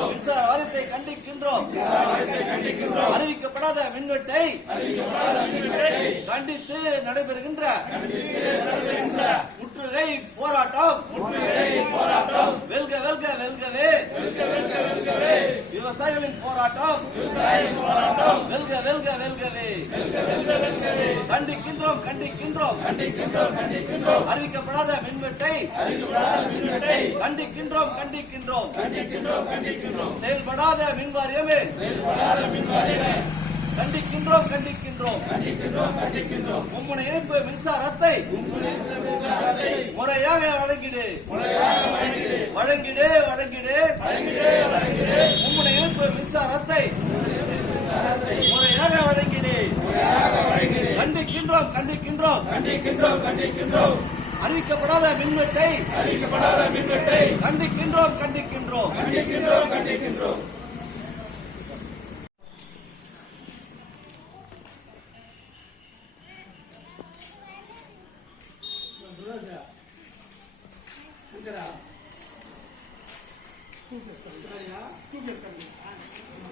மின்சார வாரத்தை கண்டிக்கின்றோம். அறிவிக்கப்படாத மின்வெட்டை கண்டித்து நடைபெறுகின்ற முற்றுகை போராட்டம். வெல்க வெல்க வெல்கவே. விவசாயிகளின் போராட்டம். வெல்க வெல்க வெல்கவே. கண்டிக்கின்றோம் கண்டிக்கின்றோம். அறிவிக்கப்படாத மின்வெட்டை கண்டிக்கின்றோம் கண்டிக்கின்றோம். செயல்படாத மின் வாரியமே. கண்டிக்கின்றோம் கண்டிக்கின்றோம். மும்முனை இணைப்பு மின்சாரத்தை முறையாக வழங்கிடு. வழங்கிடு. வழங்கிடு மும்முனை இணைப்பு மின்சாரத்தை முறையாக வழங்கிடு கண்டிக்கின்றோம். கண்டிக்கின்றோம் அறிவிக்கப்படாத மின்வெட்டை கண்டிக்கின்றோம் கண்டிக்கின்றோம். Thank you.